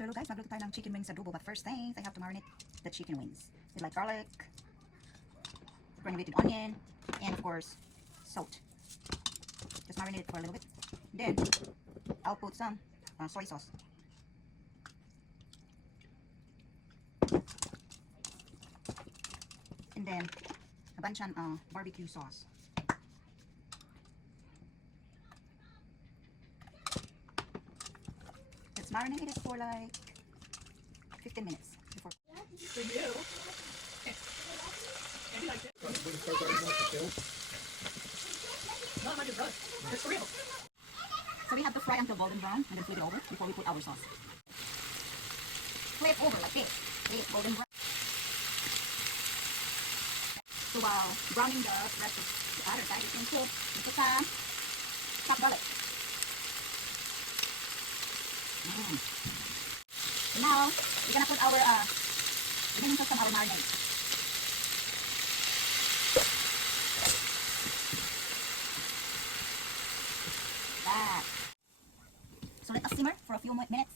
So hello guys, magluto tayo ng chicken wings adobo. But first things, I have to marinate the chicken wings with like garlic, granulated onion, and of course, salt. Just marinate it for a little bit. Then, I'll put some soy sauce. And then, a bunch of barbecue sauce. Let's marinate it for like 15 minutes before. For you. And you like it? Not like it does. It's for real. So we have to fry until golden brown and then flip it over before we put our sauce. Flip over like this. Flip golden brown. So while browning the rest of the other side, you can put some chopped garlic. So now we're gonna put our we're gonna put some our marinade. That. So let us simmer for a few minutes.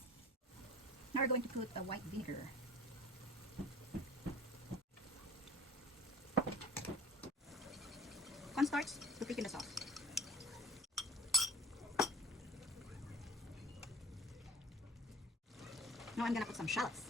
Now we're going to put a white vinegar. Cornstarch to thicken the sauce. Now I'm gonna put some shallots.